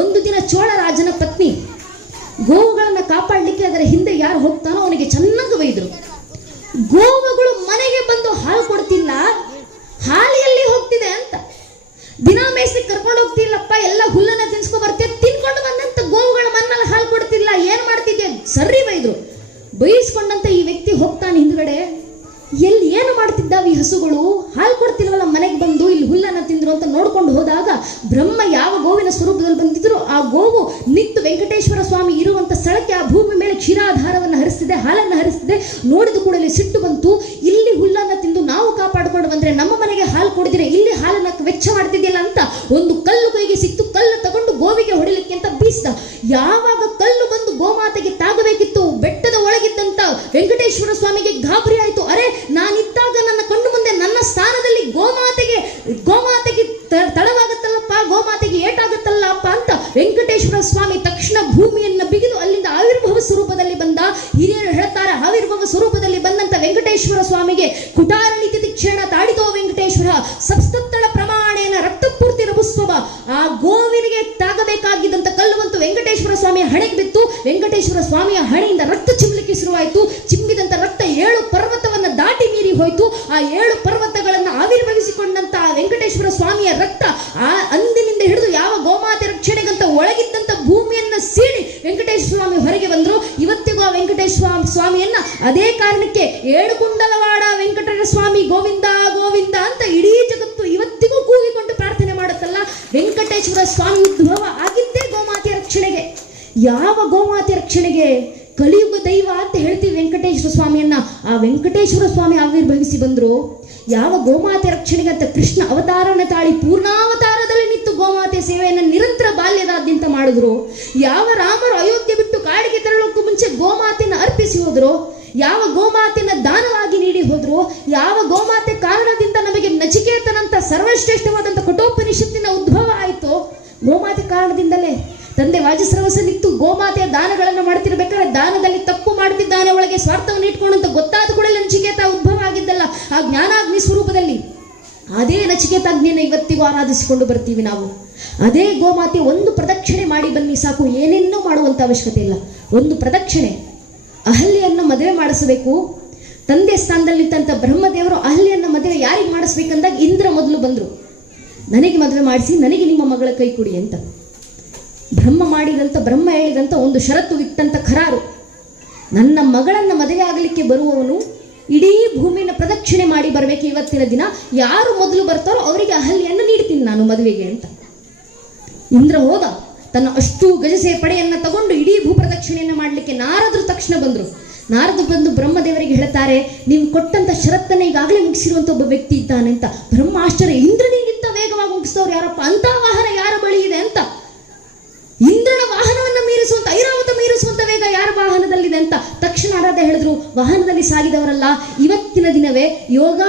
ಒಂದು ದಿನ ಚೋಳ ರಾಜನ ಪತ್ನಿ ಗೋವುಗಳನ್ನ ಕಾಪಾಡಲಿಕ್ಕೆ ಅದರ ಹಿಂದೆ ಯಾರು ಹೋಗ್ತಾನೋ ಅವನಿಗೆ ಚೆನ್ನಾಗಿ ಬೈದ್ರು. ಗೋವುಗಳು ಮನೆಗೆ ಬಂದು ಹಾಲು ಕೊಡ್ತಿಲ್ಲ, ಹಾಲು ಎಲ್ಲಿ ಹೋಗ್ತಿದೆ ಅಂತ. ದಿನ ಮೇಯ್ಸ್ಲಿಕ್ಕೆ ಕರ್ಕೊಂಡು ಹೋಗ್ತಿಲ್ಲಪ್ಪ, ಎಲ್ಲ ಹುಲ್ಲನ್ನ ತಿನ್ಸ್ಕೊ ಬರ್ತೇವೆ, ತಿನ್ಕೊಂಡು ಬಂದಂತ ಗೋವುಗಳ ಮನ್ನಲ್ಲಿ ಹಾಲು ಕೊಡ್ತಿಲ್ಲ, ಏನ್ ಮಾಡ್ತಿದ್ಯಾ ಸರಿ ಬೈದ್ರು. ಬೈಸ್ಕೊಂಡಂತ ಈ ವ್ಯಕ್ತಿ ಹೋಗ್ತಾನೆ ಹಿಂದ್ಗಡೆ, ಎಲ್ಲಿ ಏನು ಮಾಡ್ತಿದ್ದಾವ ಈ ಹಸುಗಳು, ಹಾಲು ಕೊಡ್ತಿಲ್ವಲ್ಲ ಮನೆಗೆ ಬಂದು, ಇಲ್ಲಿ ಹುಲ್ಲನ್ನ ತಿಂದ್ರು ಅಂತ ನೋಡ್ಕೊಂಡು ಹೋದಾಗ ಬ್ರಹ್ಮ ಯಾವ ಗೋವಿನ ಸ್ವರೂಪದಲ್ಲಿ ಬಂದಿದ್ರು ಆ ಗೋವು ನಿಂತು ವೆಂಕಟೇಶ್ವರ ಸ್ವಾಮಿ ಇರುವಂತ ಸ್ಥಳಕ್ಕೆ ಆ ಭೂಮಿ ಮೇಲೆ ಕ್ಷೀರಾಧಾರವನ್ನು ಹರಿಸ್ತಿದೆ, ಹಾಲನ್ನು ಹರಿಸ್ತಿದೆ. ನೋಡಿದ ಕೂಡಲೇ ಸಿಟ್ಟು ಬಂತು, ಇಲ್ಲಿ ಹುಲ್ಲನ್ನ ತಿಂದು ನಾವು ಕಾಪಾಡ್ಕೊಂಡು ಬಂದ್ರೆ ನಮ್ಮ ಮನೆಗೆ ಹಾಲು ಕೊಡಿದ್ರೆ ಇಲ್ಲಿ ಹಾಲನ್ನ ವೆಚ್ಚ ಮಾಡ್ತಿದ್ಯಲ್ಲ ಅಂತ ಒಂದು ಕಲ್ಲು ಕೈಗೆ ಸಿಕ್ತು. ಕಲ್ಲು ತಗೊಂಡು ಗೋವಿಗೆ ಹೊಡಿಲಿಕ್ಕೆ ಅಂತ ಬೀಸಿದ. ಯಾವಾಗ ಕಲ್ಲು ಬಂದು ಗೋಮಾತೆಗೆ ತಾಗಬೇಕಿತ್ತು, ಬೆಟ್ಟದ ಒಳಗಿದ್ದಂತ ವೆಂಕಟೇಶ್ವರ ಸ್ವಾಮಿಗೆ ಗಾಬರಿ ಆಯ್ತು. ಅರೆ, ನಾನಿದ್ದಾಗ ನನ್ನ ಕಣ್ಣು ಮುಂದೆ ನನ್ನ ಸ್ಥಾನದಲ್ಲಿ ಗೋಮಾತೆಗೆ ತಡವಾಗತ್ತಲ್ಲಪ್ಪ, ಗೋಮಾತೆಗೆ ಏಟಾಗತ್ತಲ್ಲಪ್ಪ ಅಂತ ವೆಂಕಟೇಶ್ವರ ಸ್ವಾಮಿ ತಕ್ಷಣ ಭೂಮಿಯನ್ನ ಬಿಗಿದು ಅಲ್ಲಿಂದ ಆವಿರ್ಭವ ಸ್ವರೂಪದಲ್ಲಿ ಬಂದ. ಹಿರಿಯರು ಹೇಳ್ತಾರೆ, ಆವಿರ್ಭವ ಸ್ವರೂಪದಲ್ಲಿ ಬಂದಂತ ವೆಂಕಟೇಶ್ವರ ಸ್ವಾಮಿಗೆ ಕುಟಾರ ನೀತಿ ಕ್ಷಣ ತಾಡಿತೋ ವೆಂಕಟೇಶ್ವರ ಸಪ್ತತ್ತಳ ಪ್ರಮಾಣೇನ ರಕ್ತಪೂರ್ತಿ ರಭುಸ್ವವ. ಆ ಗೋವಿನಿಗೆ ತಾಗಬೇಕಾಗಿದ್ದಂತ ಕಲ್ಲುವಂತೂ ವೆಂಕಟೇಶ್ವರ ಸ್ವಾಮಿಯ ಹಣೆಗೆ ಬಿತ್ತು. ವೆಂಕಟೇಶ್ವರ ಸ್ವಾಮಿಯ ಹಣೆಯಿಂದ ರಕ್ತ ಚಿಮ್ಮಲಿಕ್ಕೆ ಶುರುವಾಯಿತು. ಚಿಮ್ಮಿದಂತ ರಕ್ತ 7 ಪರ್ವತವನ್ನ ದಾಟಿ ಮೀರಿ ಹೋಯಿತು. ಆ 7 ಪರ್ವತಗಳನ್ನ ಆವಿರ್ಭವಿಸಿಕೊಂಡಂತ ವೆಂಕಟೇಶ್ವರ ಸ್ವಾಮಿಯ ರಕ್ತ ಆ ಅಂದಿನಿಂದ ಹಿಡಿದು ಯಾವ ಗೋಮಾತೆ ರಕ್ಷಣೆಗಂತ ಒಳಗಿದ್ದಂತ ಭೂಮಿಯನ್ನ ಸೀಳಿ ವೆಂಕಟೇಶ್ವರ ಸ್ವಾಮಿ ಹೊರಗೆ ಬಂದ್ರು. ಇವತ್ತಿಗೂ ಆ ವೆಂಕಟೇಶ್ವರ ಸ್ವಾಮಿಯನ್ನ ಅದೇ ಕಾರಣಕ್ಕೆ ಏಳುಕುಂಡಲವಾಡ ವೆಂಕಟೇಶ್ವರ ಸ್ವಾಮಿ ಗೋವಿಂದ ಗೋವಿಂದ ಅಂತ ಇಡೀ ಜಗತ್ತು ಇವತ್ತಿಗೂ ಕೂಗಿಕೊಂಡು ಪ್ರಾರ್ಥನೆ ಮಾಡುತ್ತಲ್ಲ. ವೆಂಕಟೇಶ್ವರ ಸ್ವಾಮಿ ಉದ್ಭವ ಆಗಿದ್ದೇ ಗೋಮಾತೆಯ ರಕ್ಷಣೆಗೆ. ಯಾವ ಗೋಮಾತೆಯ ರಕ್ಷಣೆಗೆ? ಕಲಿಯುಗ ದೈವ ಅಂತ ಹೇಳ್ತೀವಿ ವೆಂಕಟೇಶ್ವರ ಸ್ವಾಮಿಯನ್ನ. ಆ ವೆಂಕಟೇಶ್ವರ ಸ್ವಾಮಿ ಆವಿರ್ಭವಿಸಿ ಬಂದ್ರು. ಯಾವ ಗೋಮಾತೆ ರಕ್ಷಣೆಗೆ ಅಂತ ಕೃಷ್ಣ ಅವತಾರನ ತಾಳಿ ಪೂರ್ಣಾವತಾರದಲ್ಲಿ ನಿಂತು ಗೋಮಾತೆ ಸೇವೆಯನ್ನು ನಿರಂತರ ಬಾಲ್ಯದಾದ್ಯಂತ ಮಾಡಿದ್ರು. ಯಾವ ರಾಮರು ಅಯೋಧ್ಯೆ ಬಿಟ್ಟು ಕಾಡಿಗೆ ತೆರಳೋಕ್ಕೂ ಮುಂಚೆ ಗೋಮಾತೆಯನ್ನು ಅರ್ಪಿಸಿ ಹೋದ್ರು. ಯಾವ ಗೋಮಾತೆಯನ್ನು ದಾನವಾಗಿ ನೀಡಿ ಹೋದ್ರು. ಯಾವ ಗೋಮಾತೆ ಕಾರಣದಿಂದ ನಮಗೆ ನಚಿಕೇತನಂತ ಸರ್ವಶ್ರೇಷ್ಠವಾದಂಥ ಕಠೋಪನಿಷತ್ತಿನ ಉದ್ಭವ ಆಯಿತು ಗೋಮಾತೆ ಕಾರಣದಿಂದಲೇ. ತಂದೆ ವಾಜಸ್ರವಸ ನಿಂತು ಗೋಮಾತೆಯ ದಾನಗಳನ್ನು ಮಾಡ್ತಿರ್ಬೇಕಾದ್ರೆ ದಾನದಲ್ಲಿ ತಪ್ಪು ಮಾಡ್ತಿದ್ದಾನೆ, ಒಳಗೆ ಸ್ವಾರ್ಥವನ್ನು ಇಟ್ಕೊಂಡು ಅಂತ ಗೊತ್ತಾದ ಕೂಡ ನಚಿಕೇತ ಉದ್ಭವ ಆಗಿದ್ದಲ್ಲ ಆ ಜ್ಞಾನಾಗ್ನಿ ಸ್ವರೂಪದಲ್ಲಿ. ಅದೇ ನಚಿಕೇತಾಗ್ನಿಯನ್ನು ಇವತ್ತಿಗೂ ಆರಾಧಿಸಿಕೊಂಡು ಬರ್ತೀವಿ ನಾವು. ಅದೇ ಗೋಮಾತೆ ಒಂದು ಪ್ರದಕ್ಷಿಣೆ ಮಾಡಿ ಬನ್ನಿ ಸಾಕು, ಏನೇನೋ ಮಾಡುವಂತ ಅವಶ್ಯಕತೆ ಇಲ್ಲ. ಒಂದು ಪ್ರದಕ್ಷಿಣೆ. ಅಹಲ್ಯೆಯನ್ನ ಮದುವೆ ಮಾಡಿಸಬೇಕು. ತಂದೆ ಸ್ಥಾನದಲ್ಲಿದ್ದಂಥ ಬ್ರಹ್ಮದೇವರು ಅಹಲ್ಯೆಯನ್ನ ಮದುವೆ ಯಾರಿಗೆ ಮಾಡಿಸ್ಬೇಕಂದಾಗ ಇಂದ್ರ ಮೊದಲು ಬಂದ್ರು, ನನಗೆ ಮದುವೆ ಮಾಡಿಸಿ, ನನಗೆ ನಿಮ್ಮ ಮಗಳ ಕೈ ಕೊಡಿ ಅಂತ. ಬ್ರಹ್ಮ ಹೇಳಿದಂತ ಒಂದು ಷರತ್ತು ಇಟ್ಟಂತ ಖರಾರು, ನನ್ನ ಮಗಳನ್ನ ಮದುವೆ ಆಗಲಿಕ್ಕೆ ಬರುವವನು ಇಡೀ ಭೂಮಿನ ಪ್ರದಕ್ಷಿಣೆ ಮಾಡಿ ಬರಬೇಕು. ಇವತ್ತಿನ ದಿನ ಯಾರು ಮೊದಲು ಬರ್ತಾರೋ ಅವರಿಗೆ ಅಹಲ್ಯೆಯನ್ನು ನೀಡ್ತೀನಿ ನಾನು ಮದುವೆಗೆ ಅಂತ. ಇಂದ್ರ ಹೋದ, ತನ್ನ ಅಷ್ಟು ಗಜಸೆ ಪಡೆಯನ್ನ ತಗೊಂಡು ಇಡೀ ಭೂ ಪ್ರದಕ್ಷಿಣೆಯನ್ನು ಮಾಡಲಿಕ್ಕೆ ನಾರದರು ತಕ್ಷಣ ಬಂದ್ರು. ನಾರದರು ಬಂದು ಬ್ರಹ್ಮದೇವರಿಗೆ ಹೇಳ್ತಾರೆ, ನೀವು ಕೊಟ್ಟಂತ ಷರತ್ತನ್ನ ಈಗಾಗಲೇ ಮುಗಿಸಿರುವಂತ ಒಬ್ಬ ವ್ಯಕ್ತಿ ಇದ್ದಾನೆ ಅಂತ. ಬ್ರಹ್ಮ ಆಶ್ಚರ್ಯ, ಇಂದ್ರನಿಗಿಂತ ವೇಗವಾಗಿ ಮುಗಿಸಿದವ್ರು ಯಾರಪ್ಪ, ಅಂತ ವಾಹನ ಯಾರ ಬಳಿ ಇದೆ ಅಂತ. ಇಂದ್ರನ ವಾಹನವನ್ನ ಮೀರಿಸುವಂತ, ಐರಾವತ ಮೀರಿಸುವಂತ ವೇಗ ಯಾರ ವಾಹನದಲ್ಲಿದೆ ಅಂತ. ತಕ್ಷಣ ಆರಾಧ ಹೇಳಿದ್ರು, ವಾಹನದಲ್ಲಿ ಸಾಗಿದವರಲ್ಲ, ಇವತ್ತಿನ ದಿನವೇ ಯೋಗ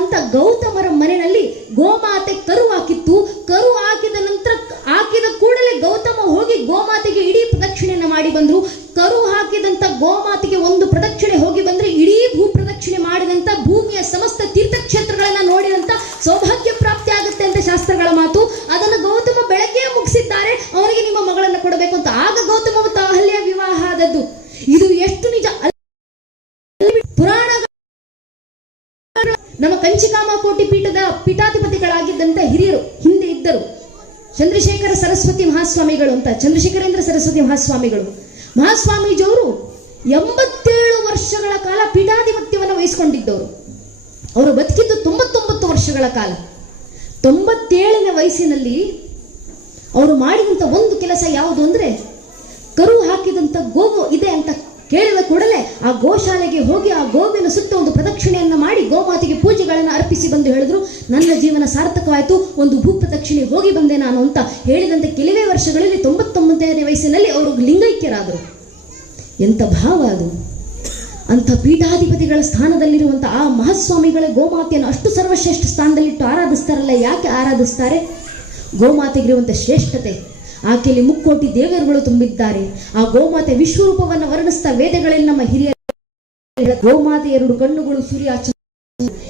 ಅಂತ ಗೌತಮರ ಮನೆಯಲ್ಲಿ ಗೋಮಾತೆ ಕರು ಹಾಕಿತ್ತು. ಕರು ಹಾಕಿದ ನಂತರ ಹಾಕಿದ ಕೂಡಲೇ ಗೌತಮ ಹೋಗಿ ಗೋಮಾತೆಗೆ ಇಡೀ ಪ್ರದಕ್ಷಿಣೆಯನ್ನ ಮಾಡಿ ಬಂದ್ರು. ಕರು ಹಾಕಿದಂತ ಗೋಮಾತೆಗೆ ಒಂದು ಪ್ರದಕ್ಷಿಣೆ ಹೋಗಿ ಬಂದ್ರೆ ಇಡೀ ಭೂ ಪ್ರದಕ್ಷಿಣೆ ಮಾಡಿದಂತ ಭೂಮಿಯ ಸಮಸ್ತ ತೀರ್ಥಕ್ಷೇತ್ರಗಳನ್ನ ನೋಡಿದಂತ ಸೌಭಾಗ್ಯ ಪ್ರಾಪ್ತಿ ಆಗುತ್ತೆ ಅಂತ ಶಾಸ್ತ್ರಗಳ ಮಾತು. ಅದನ್ನು ಗೌತಮ ಬೆಳಗ್ಗೆ ಮುಗಿಸಿದ್ದಾರೆ, ಅವರಿಗೆ ನಿಮ್ಮ ಮಗಳನ್ನ ಕೊಡಬೇಕು ಅಂತ. ಆಗ ಗೌತಮ ಮತ್ತು ಅಹಲ್ಯ ವಿವಾಹ ಆದದ್ದು. ಇದು ಎಷ್ಟು ನಿಜ ಪುರಾಣ. ನಮ್ಮ ಕಂಚಿಕಾಮಕೋಟಿ ಪೀಠದ ಪೀಠಾಧಿಪತಿಗಳಾಗಿದ್ದಂತ ಹಿರಿಯರು ಹಿಂದೆ ಇದ್ದರು. ಚಂದ್ರಶೇಖರ ಸರಸ್ವತಿ ಮಹಾಸ್ವಾಮಿಗಳು ಅಂತ, ಚಂದ್ರಶೇಖರೇಂದ್ರ ಸರಸ್ವತಿ ಮಹಾಸ್ವಾಮೀಜಿಯವರು 87 ವರ್ಷಗಳ ಕಾಲ ಪೀಠಾಧಿಪತ್ಯವನ್ನು ವಹಿಸಿಕೊಂಡಿದ್ದವರು. ಅವರು ಬದುಕಿದ್ದು 99 ವರ್ಷಗಳ ಕಾಲ. 97ನೇ ವಯಸ್ಸಿನಲ್ಲಿ ಅವರು ಮಾಡಿದಂಥ ಒಂದು ಕೆಲಸ ಯಾವುದು ಅಂದ್ರೆ, ಕರು ಹಾಕಿದಂಥ ಗೋವು ಇದೆ ಅಂತ ಕೇಳಿದ ಕೂಡಲೇ ಆ ಗೋಶಾಲೆಗೆ ಹೋಗಿ ಆ ಗೋವಿನ ಸುತ್ತ ಒಂದು ಪ್ರದಕ್ಷಿಣೆಯನ್ನ ಮಾಡಿ ಗೋಮಾತೆಗೆ ಪೂಜೆಗಳನ್ನು ಅರ್ಪಿಸಿ ಬಂದು ಹೇಳಿದ್ರು, ನನ್ನ ಜೀವನ ಸಾರ್ಥಕವಾಯಿತು, ಒಂದು ಭೂ ಪ್ರದಕ್ಷಿಣೆ ಹೋಗಿ ಬಂದೆ ನಾನು ಅಂತ ಹೇಳಿದಂತೆ ಕೆಲವೇ ವರ್ಷಗಳಲ್ಲಿ 99ನೇ ವಯಸ್ಸಿನಲ್ಲಿ ಅವರು ಲಿಂಗೈಕ್ಯರಾದರು. ಎಂಥ ಭಾವ ಅದು! ಅಂಥ ಪೀಠಾಧಿಪತಿಗಳ ಸ್ಥಾನದಲ್ಲಿರುವಂಥ ಆ ಮಹಾಸ್ವಾಮಿಗಳ ಗೋಮಾತೆಯನ್ನು ಅಷ್ಟು ಸರ್ವಶ್ರೇಷ್ಠ ಸ್ಥಾನದಲ್ಲಿಟ್ಟು ಆರಾಧಿಸ್ತಾರಲ್ಲ. ಯಾಕೆ ಆರಾಧಿಸ್ತಾರೆ? ಗೋಮಾತೆಗಿರುವಂಥ ಶ್ರೇಷ್ಠತೆ. ಆಕೆಯಲ್ಲಿ 3 ಕೋಟಿ ದೇವರುಗಳು ತುಂಬಿದ್ದಾರೆ. ಆ ಗೋಮಾತೆ ವಿಶ್ವರೂಪವನ್ನು ವರ್ಣಿಸ್ತಾ ವೇದಗಳಲ್ಲಿ ನಮ್ಮ ಹಿರಿಯರು ಗೋಮಾತೆ 2 ಕಣ್ಣುಗಳು ಸೂರ್ಯ,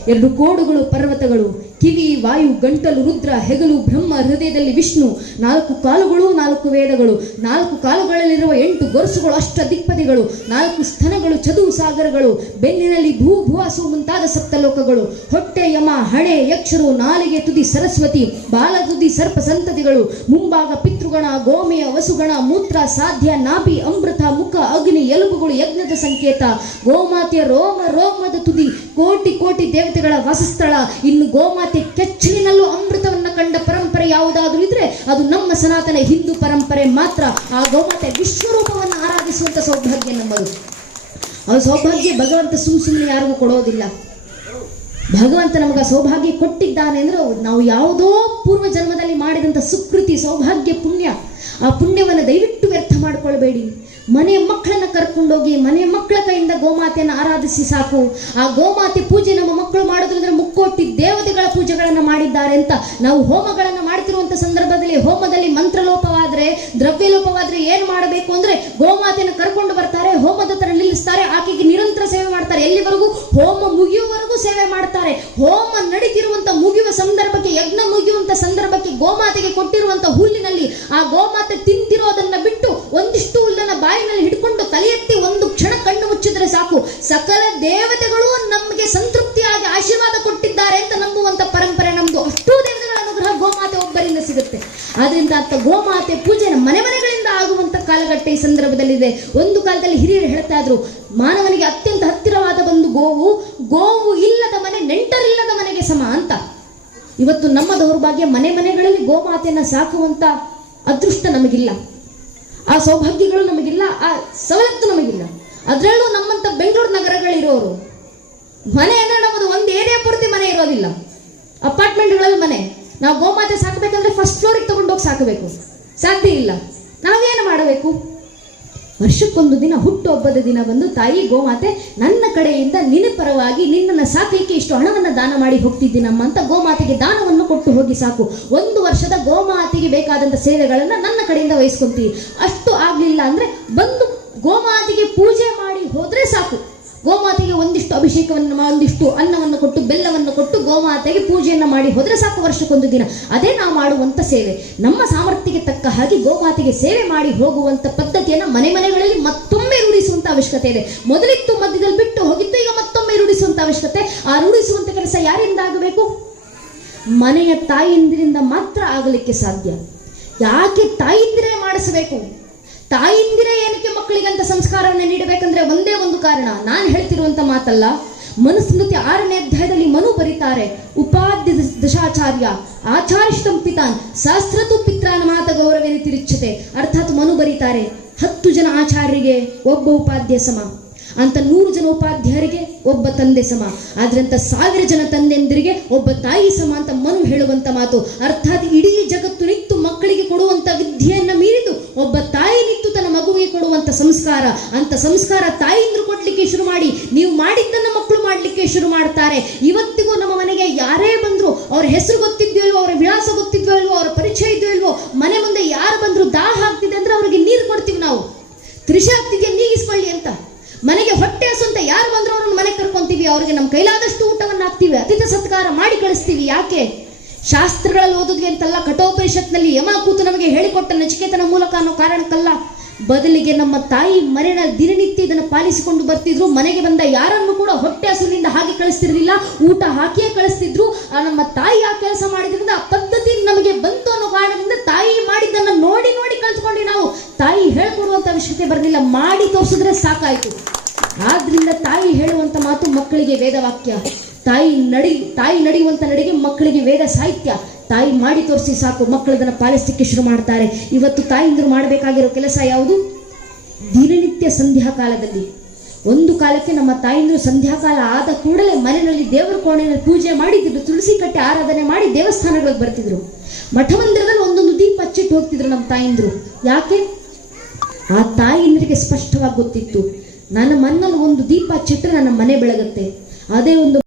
2 ಕೋಡುಗಳು ಪರ್ವತಗಳು, ಕಿವಿ, ವಾಯು, ಗಂಟಲು ರುದ್ರ, ಹೆಗಲು ಬ್ರಹ್ಮ, ಹೃದಯದಲ್ಲಿ ವಿಷ್ಣು, 4 ಕಾಲುಗಳು 4 ವೇದಗಳು, 4 ಕಾಲುಗಳಲ್ಲಿರುವ 8 ಗೊರಸುಗಳು, 8 ದಿಕ್ಪದಿಗಳು, 4 ಸ್ತನಗಳು, ಚದುವು ಸಾಗರಗಳು, ಬೆನ್ನಿನಲ್ಲಿ ಭೂ ಭುವಾಸು ಮುಂತಾದ ಸಪ್ತಲೋಕಗಳು, ಹೊಟ್ಟೆ ಯಮ, ಹಣೆ ಯಕ್ಷರು, ನಾಲಿಗೆ ತುದಿ ಸರಸ್ವತಿ, ಬಾಲ ತುದಿ ಸರ್ಪ ಸಂತತಿಗಳು, ಮುಂಭಾಗ ಪಿತೃಗಣ, ಗೋಮೆಯ ವಸುಗಣ, ಮೂತ್ರ ಸಾಧ್ಯ, ನಾಭಿ ಅಮೃತ, ಮುಖ ಅಗ್ನಿ, ಎಲುಬುಗಳು ಯಜ್ಞದ ಸಂಕೇತ, ಗೋಮಾತೆಯ ರೋಮದ ತುದಿ, ಕೋಟಿ ಕೋಟಿ ದೇವತೆಗಳ ವಾಸಸ್ಥಳ. ಇನ್ನು ಗೋಮಾತೆ ಕೆಚ್ಚಲಿನಲ್ಲೂ ಅಮೃತವನ್ನ ಕಂಡ ಪರಂಪರೆ ಯಾವುದಾದ್ರೂ ಇದ್ರೆ ಅದು ನಮ್ಮ ಸನಾತನ ಹಿಂದೂ ಪರಂಪರೆ ಮಾತ್ರ. ಆ ಗೋಮಾತೆ ವಿಶ್ವರೂಪವನ್ನು ಆರಾಧಿಸುವಂತ ಸೌಭಾಗ್ಯ ನಮ್ಮದು. ಆ ಸೌಭಾಗ್ಯ ಭಗವಂತ ಸುಮ್ಮನೆ ಯಾರಿಗೂ ಕೊಡೋದಿಲ್ಲ. ಭಗವಂತ ನಮಗ ಸೌಭಾಗ್ಯ ಕೊಟ್ಟಿದ್ದಾನೆ ಅಂದ್ರೆ ನಾವು ಯಾವುದೋ ಪೂರ್ವ ಜನ್ಮದಲ್ಲಿ ಮಾಡಿದಂಥ ಸುಕೃತಿ, ಸೌಭಾಗ್ಯ, ಪುಣ್ಯ. ಆ ಪುಣ್ಯವನ್ನು ದಯವಿಟ್ಟು ವ್ಯರ್ಥ ಮಾಡ್ಕೊಳ್ಬೇಡಿ. ಮನೆ ಮಕ್ಕಳನ್ನ ಕರ್ಕೊಂಡೋಗಿ ಮನೆ ಮಕ್ಕಳ ಕೈಯಿಂದ ಗೋಮಾತೆಯನ್ನು ಆರಾಧಿಸಿ ಸಾಕು. ಆ ಗೋಮಾತೆ ಪೂಜೆ ನಮ್ಮ ಮಕ್ಕಳು ಮಾಡೋದ್ರಿಂದ ಮುಕ್ಕೋಟಿ ದೇವತೆಗಳ ಪೂಜೆಗಳನ್ನು ಮಾಡಿದ್ದಾರೆ ಅಂತ ನಾವು ಹೋಮಗಳನ್ನು ಮಾಡ್ತಿರುವಂತ ಸಂದರ್ಭದಲ್ಲಿ ಹೋಮದಲ್ಲಿ ಮಂತ್ರಲೋಪವಾದ್ರೆ, ದ್ರವ್ಯಲೋಪವಾದ್ರೆ ಏನ್ ಮಾಡಬೇಕು ಅಂದ್ರೆ ಗೋಮಾತೆಯನ್ನು ಕರ್ಕೊಂಡು ಬರ್ತಾರೆ, ಹೋಮದ ತರ ನಿಲ್ಲಿಸ್ತಾರೆ, ಆಕೆಗೆ ನಿರಂತರ ಸೇವೆ ಮಾಡ್ತಾರೆ. ಎಲ್ಲಿವರೆಗೂ? ಹೋಮ ಮುಗಿಯುವವರೆಗೂ ಸೇವೆ ಮಾಡ್ತಾರೆ. ಹೋಮ ನಡೀತಿರುವಂತ ಮುಗಿಯುವ ಸಂದರ್ಭಕ್ಕೆ, ಯಜ್ಞ ಮುಗಿಯುವಂತ ಸಂದರ್ಭಕ್ಕೆ ಗೋಮಾತೆಗೆ ಕೊಟ್ಟಿರುವಂತ ಹುಲ್ಲಿನಲ್ಲಿ ಆ ಗೋಮಾತೆ ತಿಂತಿರೋದನ್ನ ಬಿಟ್ಟು ಒಂದಿಷ್ಟು ಹುಲ್ಲನ್ನ ಬಾಯಿನಲ್ಲಿ ಹಿಡ್ಕೊಂಡು ತಲೆ ಎತ್ತಿ ಒಂದು ಕ್ಷಣ ಕಣ್ಣು ಮುಚ್ಚಿದ್ರೆ ಸಾಕು, ಸಕಲ ದೇವತೆಗಳು ನಮಗೆ ಸಂತೃಪ್ತಿಯಾಗಿ ಆಶೀರ್ವಾದ ಕೊಟ್ಟಿದ್ದಾರೆ ಅಂತ ನಂಬುವಂತ ಪರಂಪರೆ ನಮ್ದು. ಅಷ್ಟೂ ದೇವತೆಗಳ ಅನುಗ್ರಹ ಗೋಮಾತೆ ಒಬ್ಬರಿಂದ ಸಿಗುತ್ತೆ. ಆದ್ರಿಂದ ಅಂತ ಗೋಮಾತೆ ಪೂಜೆ ಮನೆ ಮನೆಗಳಿಂದ ಆಗುವಂತ ಕಾಲಘಟ್ಟ ಈ ಸಂದರ್ಭದಲ್ಲಿದೆ. ಒಂದು ಕಾಲದಲ್ಲಿ ಹಿರಿಯರು ಹೇಳ್ತಾ ಇದ್ರು, ಮಾನವನಿಗೆ ಅತ್ಯಂತ ಹತ್ತಿರವಾದ ಒಂದು ಗೋವು ಇಲ್ಲದ ಮನೆ ನೆಂಟರಿಲ್ಲದ ಮನೆಗೆ ಸಮ ಅಂತ. ಇವತ್ತು ನಮ್ಮ ದೌರ್ಭಾಗ್ಯ, ಮನೆ ಮನೆಗಳಲ್ಲಿ ಗೋಮಾತೆಯನ್ನ ಸಾಕುವಂತ ಅದೃಷ್ಟ ನಮಗಿಲ್ಲ, ಆ ಸೌಭಾಗ್ಯಗಳು ನಮಗಿಲ್ಲ, ಆ ಸವಲತ್ತು ನಮಗಿಲ್ಲ. ಅದರಲ್ಲೂ ನಮ್ಮಂತ ಬೆಂಗಳೂರು ನಗರಗಳಿರೋರು ಮನೆ ಅಂದ್ರೆ ನಮ್ಮದು ಒಂದು ಏರಿಯಾ ಪೂರ್ತಿ ಮನೆ ಇರೋದಿಲ್ಲ, ಅಪಾರ್ಟ್ಮೆಂಟ್ಗಳಲ್ಲಿ ಮನೆ. ನಾವು ಗೋಮಾತೆ ಸಾಕಬೇಕಂದ್ರೆ ಫಸ್ಟ್ ಫ್ಲೋರಿಗೆ ತಗೊಂಡೋಗಿ ಸಾಕಬೇಕು, ಸಾಧ್ಯ ಇಲ್ಲ. ನಾವೇನು ಮಾಡಬೇಕು? ವರ್ಷಕ್ಕೊಂದು ದಿನ, ಹುಟ್ಟುಹಬ್ಬದ ದಿನ ಬಂದು ತಾಯಿ ಗೋಮಾತೆ ನನ್ನ ಕಡೆಯಿಂದ ನಿನ್ನ ಪರವಾಗಿ ನಿನ್ನನ್ನು ಸಾಕಲಿಕ್ಕೆ ಇಷ್ಟು ಹಣವನ್ನು ದಾನ ಮಾಡಿ ಹೋಗ್ತಿದ್ದೀನಮ್ಮ ಅಂತ ಗೋಮಾತೆಗೆ ದಾನವನ್ನು ಕೊಟ್ಟು ಹೋಗಿ ಸಾಕು. 1 ವರ್ಷದ ಗೋಮಾತೆಗೆ ಬೇಕಾದಂಥ ಸೇವೆಗಳನ್ನು ನನ್ನ ಕಡೆಯಿಂದ ವಹಿಸ್ಕೊಂತೀವಿ. ಅಷ್ಟು ಆಗ್ಲಿಲ್ಲ ಅಂದ್ರೆ ಬಂದು ಗೋಮಾತೆಗೆ ಪೂಜೆ ಮಾಡಿ ಹೋದ್ರೆ ಸಾಕು. ಗೋಮಾತೆಗೆ ಒಂದಿಷ್ಟು ಅಭಿಷೇಕವನ್ನು, ಒಂದಿಷ್ಟು ಅನ್ನವನ್ನು ಕೊಟ್ಟು, ಬೆಲ್ಲವನ್ನು ಕೊಟ್ಟು ಗೋಮಾತೆಗೆ ಪೂಜೆಯನ್ನು ಮಾಡಿ ಹೋದ್ರೆ ಸಾಕು ವರ್ಷಕ್ಕೊಂದು ದಿನ. ಅದೇ ನಾವು ಮಾಡುವಂತ ಸೇವೆ. ನಮ್ಮ ಸಾಮರ್ಥ್ಯಕ್ಕೆ ತಕ್ಕ ಹಾಗೆ ಗೋಮಾತೆಗೆ ಸೇವೆ ಮಾಡಿ ಹೋಗುವಂತ ಪದ್ಧತಿಯನ್ನು ಮನೆ ಮನೆಗಳಲ್ಲಿ ಮತ್ತೊಮ್ಮೆ ರೂಢಿಸುವಂತ ಅವಶ್ಯಕತೆ ಇದೆ. ಮೊದಲಿತ್ತು, ಮಧ್ಯದಲ್ಲಿ ಬಿಟ್ಟು ಹೋಗಿತ್ತು, ಈಗ ಮತ್ತೊಮ್ಮೆ ರೂಢಿಸುವಂತ ಅವಶ್ಯಕತೆ. ಆ ರೂಢಿಸುವಂತ ಕೆಲಸ ಯಾರಿಂದ ಆಗಬೇಕು? ಮನೆಯ ತಾಯಿಯಂದಿರಿಂದ ಮಾತ್ರ ಆಗಲಿಕ್ಕೆ ಸಾಧ್ಯ. ಯಾಕೆ ತಾಯಿಯಂದಿರೇ ಮಾಡಿಸಬೇಕು? ತಾಯಿಯಂದಿರೇ ಏನಕ್ಕೆ ಮಕ್ಕಳಿಗಂತ ಸಂಸ್ಕಾರವನ್ನು ನೀಡಬೇಕಂದ್ರೆ ಒಂದೇ ಒಂದು ಕಾರಣ. ನಾನು ಹೇಳ್ತಿರುವಂತ ಮಾತಲ್ಲ. ಮನುಸ್ಮೃತಿ 6ನೇ ಅಧ್ಯಾಯದಲ್ಲಿ ಮನು ಬರೀತಾರೆ, ಉಪಾಧ್ಯ ದಶಾಚಾರ್ಯ ಆಚಾರಿಷ್ಟಂ ಪಿತಾನ್ ಶಾಸ್ತ್ರತು ಪಿತ್ರಾನ ಮಾತ ಗೌರವೇನ ತಿರುಚ್ಛತೆ. ಅರ್ಥಾತ್ ಮನು ಬರೀತಾರೆ, 10 ಜನ ಆಚಾರ್ಯರಿಗೆ ಒಬ್ಬ ಉಪಾಧ್ಯ ಸಮ ಅಂತ, 100 ಜನ ಉಪಾಧ್ಯಾಯರಿಗೆ ಒಬ್ಬ ತಂದೆ ಸಮ, ಆದ್ರಂತ 1000 ಜನ ತಂದೆಂದಿರಿಗೆ ಒಬ್ಬ ತಾಯಿ ಸಮ ಅಂತ ಮನು ಹೇಳುವಂತ ಮಾತು. ಅರ್ಥಾತ್ ಇಡೀ ಜಗತ್ತು ನಿತ್ತು ಮಕ್ಕಳಿಗೆ ಕೊಡುವಂತ ವಿದ್ಯೆಯನ್ನ ಮೀರಿದು ಒಬ್ಬ ತಾಯಿ ನಿತ್ತು ತನ್ನ ಮಗುವಿಗೆ ಕೊಡುವಂತ ಸಂಸ್ಕಾರ. ಅಂತ ಸಂಸ್ಕಾರ ತಾಯಿಂದ್ರು ಕೊಡ್ಲಿಕ್ಕೆ ಶುರು ಮಾಡಿ, ನೀವು ಮಾಡಿದ್ದನ್ನ ಮಕ್ಕಳು ಮಾಡ್ಲಿಕ್ಕೆ ಶುರು ಮಾಡ್ತಾರೆ. ಇವತ್ತಿಗೂ ನಮ್ಮ ಮನೆಗೆ ಯಾರೇ ಬಂದ್ರು, ಅವ್ರ ಹೆಸರು ಗೊತ್ತಿದ್ಯೋ ಇಲ್ವೋ, ಅವರ ವಿಳಾಸ ಗೊತ್ತಿದ್ಯೋ ಇಲ್ವೋ, ಅವರ ಪರಿಚಯ ಇದೆಯೋ ಇಲ್ವೋ, ಮನೆ ಮುಂದೆ ಯಾರು ಬಂದ್ರು ದಾಹ ಆಗ್ತಿದೆ ಅಂದ್ರೆ ಅವ್ರಿಗೆ ನೀರು ಕೊಡ್ತೀವಿ ನಾವು. ತೃಷೆ ಆಗ್ತಿದ್ಯಾ ನೀಗಿಸ್ಕೊಳ್ಳಿ ಅಂತ. ಮನೆಗೆ ಹೊಟ್ಟೆ ಹಸು ಅಂತ ಯಾರು ಬಂದ್ರು ಅವ್ರನ್ನ ಮನೆಗೆ ಕರ್ಕೊಂತೀವಿ, ಅವ್ರಿಗೆ ನಮ್ಮ ಕೈಲಾದಷ್ಟು ಊಟವನ್ನು ಹಾಕ್ತೀವಿ, ಅತಿಥಿ ಸತ್ಕಾರ ಮಾಡಿ ಕಳಿಸ್ತೀವಿ. ಯಾಕೆ? ಶಾಸ್ತ್ರಗಳಲ್ಲಿ ಓದಿದ್ವಿ ಅಂತಲ್ಲ, ಕಠೋಪನಿಷತ್ನಲ್ಲಿ ಯಮ ಕೂತು ನಮಗೆ ಹೇಳಿಕೊಟ್ಟ ನಚಿಕೇತನ ಮೂಲಕ ಅನ್ನೋ ಕಾರಣಕ್ಕಲ್ಲ. ಬದಲಿಗೆ ನಮ್ಮ ತಾಯಿ ಮರೆನ ದಿನನಿತ್ಯ ಇದನ್ನು ಪಾಲಿಸಿಕೊಂಡು ಬರ್ತಿದ್ರು. ಮನೆಗೆ ಬಂದ ಯಾರನ್ನು ಕೂಡ ಹೊಟ್ಟೆ ಹಸುವಿನಿಂದ ಹಾಗೆ ಕಳಿಸ್ತಿರ್ಲಿಲ್ಲ, ಊಟ ಹಾಕಿಯೇ ಕಳಿಸ್ತಿದ್ರು. ಆ ನಮ್ಮ ತಾಯಿ ಆ ಕೆಲಸ ಮಾಡಿದ್ರಿಂದ ಆ ಪದ್ಧತಿ ನಮಗೆ ಬಂತು ಅನ್ನೋ ಕಾರಣದಿಂದ ತಾಯಿ ಮಾಡಿದ್ದನ್ನು ನೋಡಿ ನೋಡಿ ಕಲ್ತ್ಕೊಂಡು ನಾವು ತಾಯಿ ಹೇಳ್ಕೊಡುವಂತ ಅವಶ್ಯಕತೆ ಬರಲಿಲ್ಲ, ಮಾಡಿ ತೋರಿಸಿದ್ರೆ ಸಾಕಾಯ್ತು. ಆದ್ರಿಂದ ತಾಯಿ ಹೇಳುವಂತ ಮಾತು ಮಕ್ಕಳಿಗೆ ವೇದವಾಕ್ಯ, ತಾಯಿ ನಡೆಯುವಂತ ನಡೆಗೆ ಮಕ್ಕಳಿಗೆ ವೇದ ಸಾಹಿತ್ಯ. ತಾಯಿ ಮಾಡಿ ತೋರಿಸಿ ಸಾಕು, ಮಕ್ಕಳು ಅದನ್ನು ಪಾಲಿಸಲಿಕ್ಕೆ ಶುರು ಮಾಡ್ತಾರೆ. ಇವತ್ತು ತಾಯಿಂದರು ಮಾಡಬೇಕಾಗಿರೋ ಕೆಲಸ ಯಾವುದು? ದಿನನಿತ್ಯ ಸಂಧ್ಯಾಕಾಲದಲ್ಲಿ, ಒಂದು ಕಾಲಕ್ಕೆ ನಮ್ಮ ತಾಯಿಂದರು ಸಂಧ್ಯಾಕಾಲ ಆದ ಕೂಡಲೇ ಮನೆಯಲ್ಲಿ ದೇವರ ಕೋಣೆಯಲ್ಲಿ ಪೂಜೆ ಮಾಡಿದ್ರು, ತುಳಸಿ ಕಟ್ಟೆ ಆರಾಧನೆ ಮಾಡಿ ದೇವಸ್ಥಾನಗಳಿಗೆ ಬರ್ತಿದ್ರು. ಮಠಮಂದಿರದಲ್ಲಿ ಒಂದೊಂದು ದೀಪ ಹಚ್ಚಿಟ್ಟು ಹೋಗ್ತಿದ್ರು ನಮ್ಮ ತಾಯಿಂದರು. ಯಾಕೆ? ಆ ತಾಯಿಂದರಿಗೆ ಸ್ಪಷ್ಟವಾಗಿ ಗೊತ್ತಿತ್ತು, ನನ್ನ ಮನೆಯಲ್ಲಿ ಒಂದು ದೀಪ ಹಚ್ಚಿಟ್ರೆ ನನ್ನ ಮನೆ ಬೆಳಗುತ್ತೆ. ಅದೇ ಒಂದು